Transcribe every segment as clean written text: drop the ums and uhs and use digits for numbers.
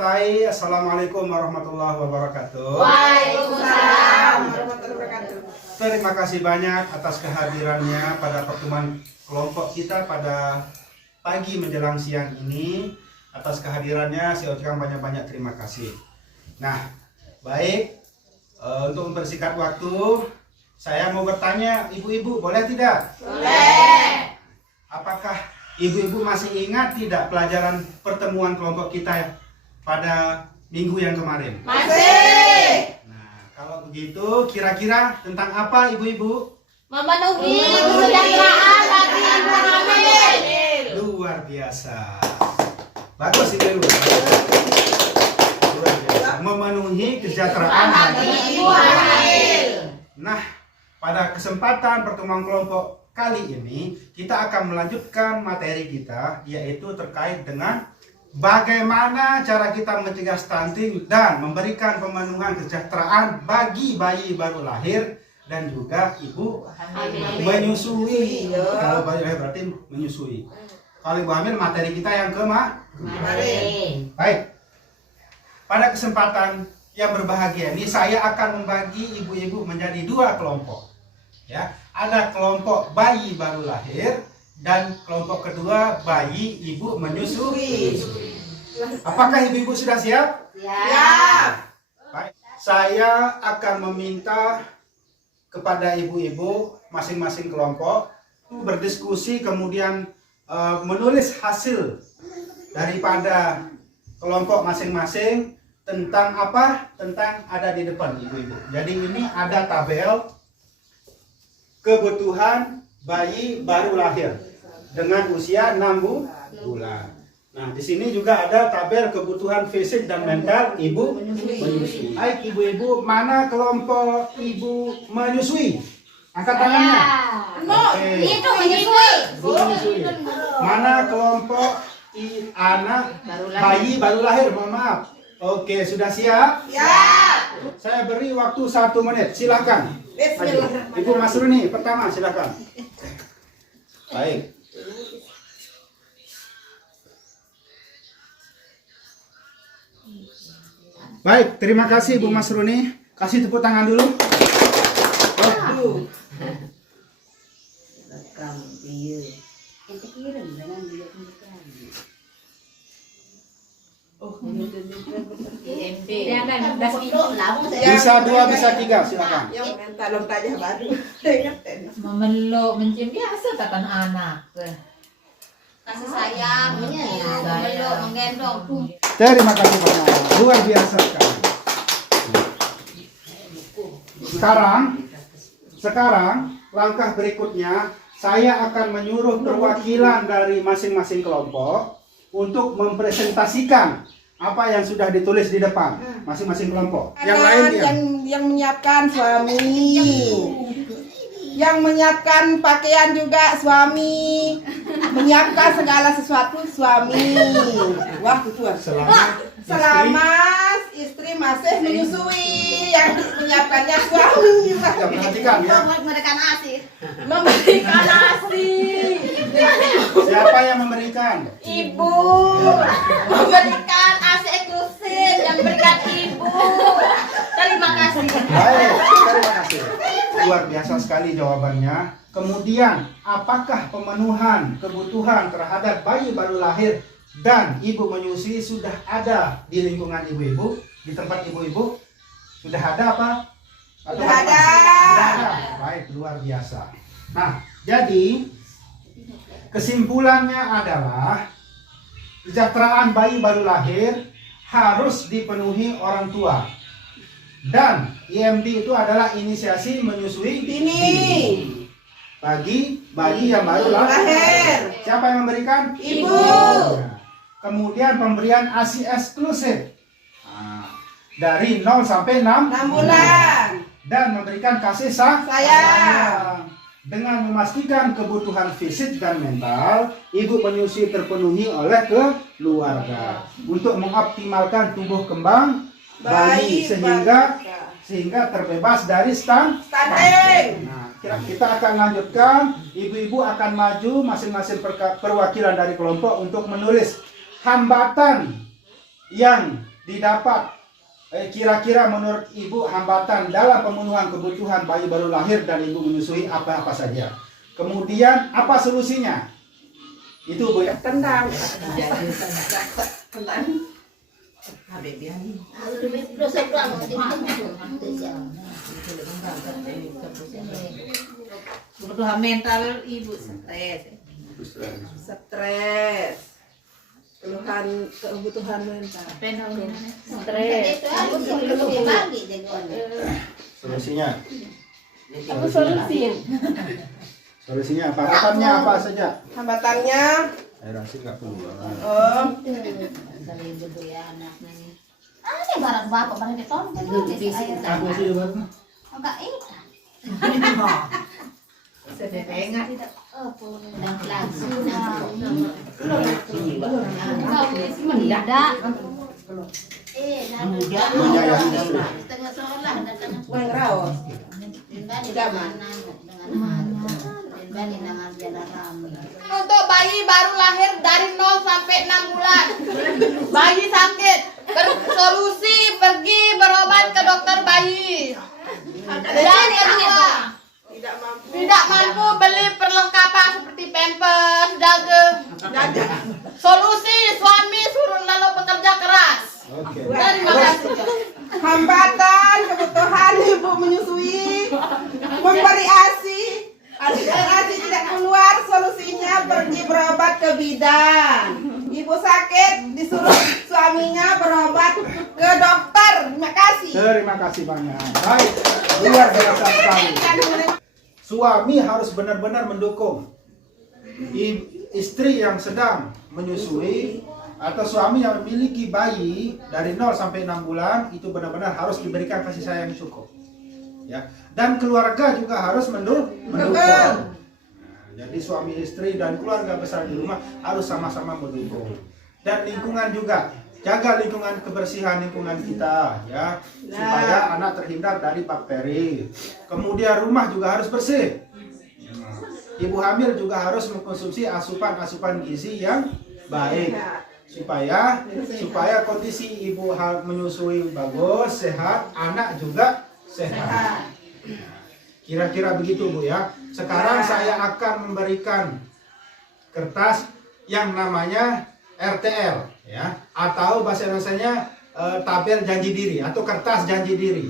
tercintai, Assalamualaikum warahmatullahi wabarakatuh. Waalaikumsalam warahmatullahi wabarakatuh. Terima kasih banyak atas kehadirannya pada pertemuan kelompok kita pada pagi menjelang siang ini. Atas kehadirannya saya ucapkan banyak-banyak terima kasih. Nah, baik, untuk mempersingkat waktu, saya mau bertanya, ibu-ibu boleh tidak? Boleh. Apakah ibu-ibu masih ingat tidak pelajaran pertemuan kelompok kita pada minggu yang kemarin? Masih. Nah, kalau begitu kira-kira tentang apa ibu-ibu? Memenuhi kesejahteraan bagi ibu hamil. Luar biasa. Bagus ibu. Luar biasa. Memenuhi kesejahteraan Bagi ibu hamil. Nah, pada kesempatan pertemuan kelompok kali ini kita akan melanjutkan materi kita, yaitu terkait dengan bagaimana cara kita mencegah stunting dan memberikan pemenuhan kesejahteraan bagi bayi baru lahir dan juga ibu menyusui. Kalau bayi lahir berarti menyusui. Kalau ibu hamil, materi kita yang kemarin. Baik. Pada kesempatan yang berbahagia ini saya akan membagi ibu-ibu menjadi dua kelompok. Ya, ada kelompok bayi baru lahir dan kelompok kedua bayi ibu menyusui. Apakah ibu-ibu sudah siap? Siap. Baik. Saya akan meminta kepada ibu-ibu masing-masing kelompok berdiskusi, kemudian menulis hasil daripada kelompok masing-masing tentang apa? Tentang ada di depan ibu-ibu. Jadi ini ada tabel kebutuhan bayi baru lahir dengan usia 6 bulan. Nah, di sini juga ada tabel kebutuhan fisik dan mental ibu menyusui. Baik ibu-ibu, mana kelompok ibu menyusui? Angkat tangannya. Oke. Itu menyusui. Ibu menyusui. Mana kelompok anak bayi baru lahir? Mohon maaf. Oke, sudah siap? Siap. Saya beri waktu 1 menit. Silakan. Ibu Masruni pertama, silakan. Baik. Baik, terima kasih Ibu Masruni. Kasih tepuk tangan dulu. Bisa 2, bisa 3, silakan. Memeluk, mencium biasa katakan anak. Kasih sayang, memeluk, menggendong. Terima kasih banyak. Luar biasa sekali. Sekarang langkah berikutnya saya akan menyuruh perwakilan dari masing-masing kelompok untuk mempresentasikan apa yang sudah ditulis di depan masing-masing kelompok. Yang lain yang menyiapkan suami, yang menyiapkan pakaian juga suami, menyiapkan segala sesuatu suami. Wah, tuan. Selama istri masih menyusui, yang menyiapkannya suami. Ya, perhatikan ya. Memberikan ASI. Memberikan ASI. Siapa yang memberikan? Ibu. Memberikan ASI eksklusif yang berikan ibu. Terima kasih. Baik, terima kasih. Luar biasa sekali jawabannya. Kemudian, apakah pemenuhan kebutuhan terhadap bayi baru lahir dan ibu menyusui sudah ada di lingkungan ibu-ibu, di tempat ibu-ibu? Sudah ada apa? Atau Sudah ada. Sudah ada. Baik, luar biasa. Nah, jadi kesimpulannya adalah kesejahteraan bayi baru lahir harus dipenuhi orang tua. Dan IMD itu adalah inisiasi menyusui dini bagi bayi yang baru lahir. Siapa yang memberikan? Ibu. Kemudian pemberian ASI eksklusif dari 0 sampai 6 bulan. Dan memberikan kasih Sayang. dengan memastikan kebutuhan fisik dan mental ibu menyusui terpenuhi oleh keluarga untuk mengoptimalkan tumbuh kembang bayi sehingga terbebas dari stunting. Nah, kita akan lanjutkan. Ibu-ibu akan maju masing-masing perwakilan dari kelompok untuk menulis hambatan yang didapat kira-kira menurut ibu hambatan dalam pemenuhan kebutuhan bayi baru lahir dan ibu menyusui apa-apa saja. Kemudian apa solusinya? Itu Bu ya. Tendang. Kebutuhan mental ibu stres. Stres. Kebutuhan mental. Stres. Aku lebih bagi jagoannya. Solusinya. Apa solusi? Solusinya hambatan apa saja? Hambatannya, Air asin nggak perlu. oh, Dari ibu ya anaknya nih. Ini barang bapak barang ditonton air. Aku sih Bang. Enggak ini. Sedengar. Dan langsung mendadak. Menyayangi istri. Setengah sekolah datang. Weng raos. Untuk bayi baru lahir dari 0 sampai 6 bulan, bayi sakit, bersolusi pergi berobat ke dokter bayi. Dan kedua, tidak mampu beli perlengkapan seperti pampers, daging. Solusi suami suruh lalu bekerja keras. Oke. Terima kasih. Hambatan kebutuhan ibu menyusui, memberi ASI. Agar ASI tidak keluar, solusinya pergi berobat ke bidan. Ibu sakit, disuruh suaminya berobat ke dokter. Terima kasih. Terima kasih banyak. Baik, luar biasa sekali. Suami harus benar-benar mendukung istri yang sedang menyusui atau suami yang memiliki bayi dari 0 sampai 6 bulan itu benar-benar harus diberikan kasih sayang yang cukup. Ya. Dan keluarga juga harus mendukung. Nah, jadi suami istri dan keluarga besar di rumah harus sama-sama mendukung. Dan lingkungan juga, jaga lingkungan kebersihan lingkungan kita ya, supaya anak terhindar dari bakteri. Kemudian rumah juga harus bersih. Ibu hamil juga harus mengkonsumsi asupan gizi yang baik supaya kondisi ibu menyusui bagus, sehat, anak juga sehat. Kira-kira begitu Bu ya. Sekarang saya akan memberikan kertas yang namanya RTL ya, atau bahasa Indonesianya tabel janji diri atau kertas janji diri.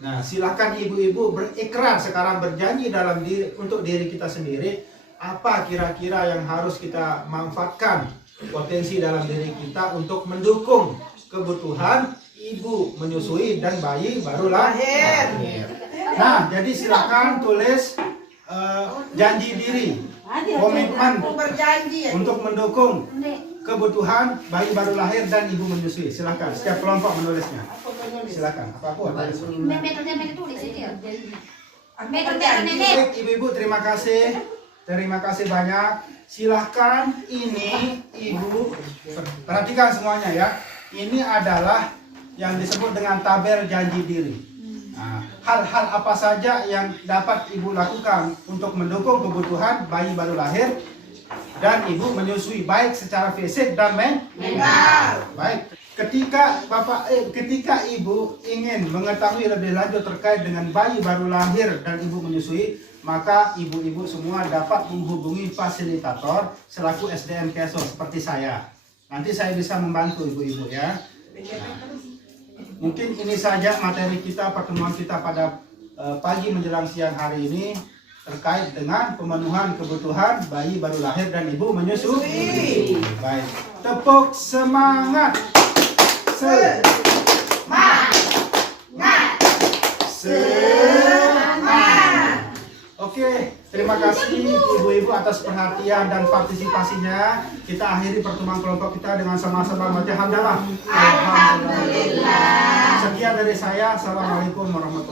Nah, silakan ibu-ibu berikrar sekarang, berjanji dalam diri untuk diri kita sendiri apa kira-kira yang harus kita manfaatkan potensi dalam diri kita untuk mendukung kebutuhan ibu menyusui dan bayi baru lahir. Nah, jadi silakan tulis janji diri, komitmen Berjanji. untuk mendukung kebutuhan bayi baru lahir dan ibu menyusui. Silakan, setiap kelompok menulisnya. Silakan. Apa aku? Meter tulis itu ya. Baik, ibu-ibu, terima kasih. Terima kasih banyak. Silahkan, ini ibu perhatikan semuanya ya. Ini adalah yang disebut dengan tabel janji diri. Nah, hal-hal apa saja yang dapat ibu lakukan untuk mendukung kebutuhan bayi baru lahir dan ibu menyusui, baik secara fisik dan mental. Baik, ketika ibu ingin mengetahui lebih lanjut terkait dengan bayi baru lahir dan ibu menyusui, maka ibu-ibu semua dapat menghubungi fasilitator selaku SDM Keso seperti saya. Nanti saya bisa membantu ibu-ibu ya. Mungkin ini saja materi kita, pertemuan kita pada pagi menjelang siang hari ini terkait dengan pemenuhan kebutuhan bayi baru lahir dan ibu menyusui. Baik, tepuk semangat. Oke, terima kasih ibu-ibu atas perhatian dan partisipasinya. Kita akhiri pertemuan kelompok kita dengan sama-sama baca hamdalah. Alhamdulillah. Sekian dari saya. Assalamualaikum warahmatullahi wabarakatuh.